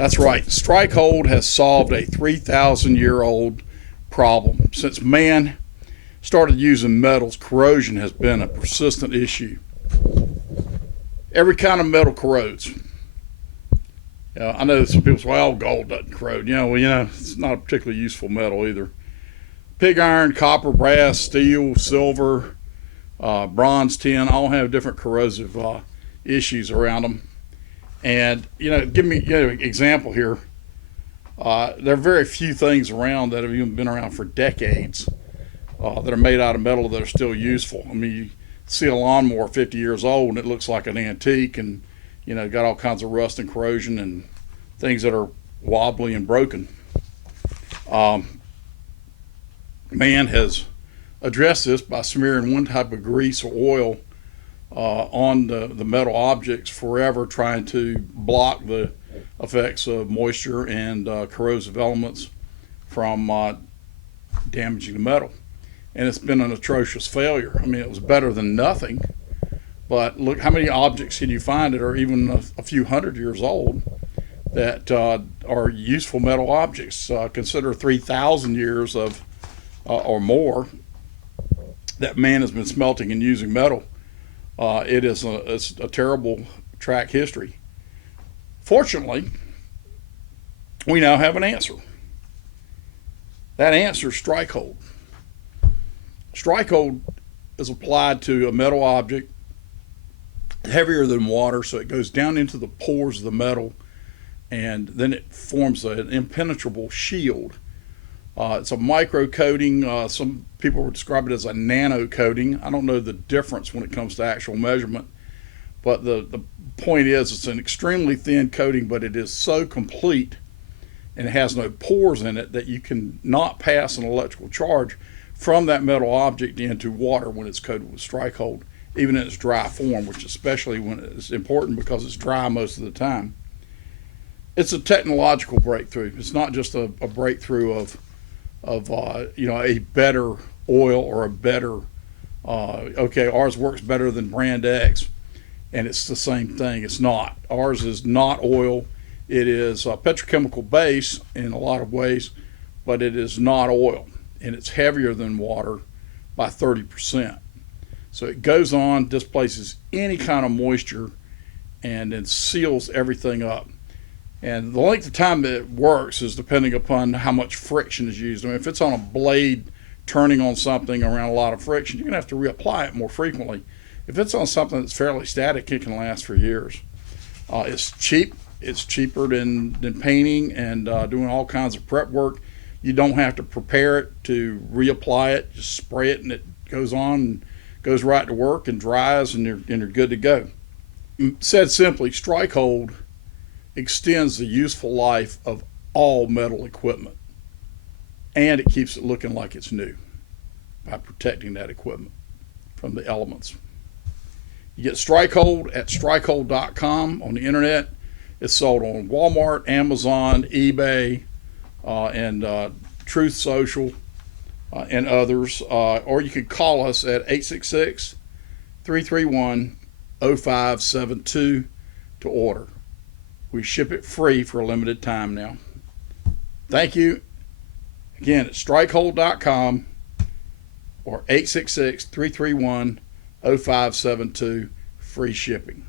That's right. Strikehold has solved a 3,000-year-old problem. Since man started using metals, corrosion has been a persistent issue. Every kind of metal corrodes. I know some people say, well, gold doesn't corrode. It's not a particularly useful metal either. Pig iron, copper, brass, steel, silver, bronze, tin, all have different corrosive issues around them. And, give me an example here. There are very few things around that have even been around for decades that are made out of metal that are still useful. I mean, you see a lawnmower 50 years old and it looks like an antique and, got all kinds of rust and corrosion and things that are wobbly and broken. Man has addressed this by smearing one type of grease or oil on the metal objects forever, trying to block the effects of moisture and corrosive elements from damaging the metal. And it's been an atrocious failure. I mean, it was better than nothing, but look how many objects can you find that are even a few hundred years old that are useful metal objects. Consider 3,000 years of or more that man has been smelting and using metal. It's a terrible track history. Fortunately, we now have an answer. That answer is Strikehold. Strikehold is applied to a metal object heavier than water, so it goes down into the pores of the metal, and then it forms an impenetrable shield. It's a micro coating. Some people would describe it as a nano coating. I don't know the difference when it comes to actual measurement, but the point is it's an extremely thin coating, but it is so complete and it has no pores in it that you can not pass an electrical charge from that metal object into water when it's coated with Strikehold, even in its dry form, which especially when it's important because it's dry most of the time. It's a technological breakthrough. It's not just a breakthrough of a better oil or a better ours works better than brand X, and it's the same thing. It's not. Ours is not oil. It is petrochemical base in a lot of ways, but it is not oil, and it's heavier than water by 30%. So it goes on, displaces any kind of moisture, and then seals everything up. And the length of time that it works is depending upon how much friction is used. I mean, if it's on a blade turning on something around a lot of friction, you're going to have to reapply it more frequently. If it's on something that's fairly static, it can last for years. It's cheap. It's cheaper than painting and doing all kinds of prep work. You don't have to prepare it to reapply it. Just spray it and it goes on and goes right to work and dries, and you're good to go. Said simply, Strikehold extends the useful life of all metal equipment, and it keeps it looking like it's new by protecting that equipment from the elements. You get Strikehold at strikehold.com on the internet. It's sold on Walmart, Amazon, eBay, and Truth Social and others. Or you could call us at 866-331-0572 to order. We ship it free for a limited time now. Thank you. Again, it's strikehold.com or 866-331-0572, free shipping.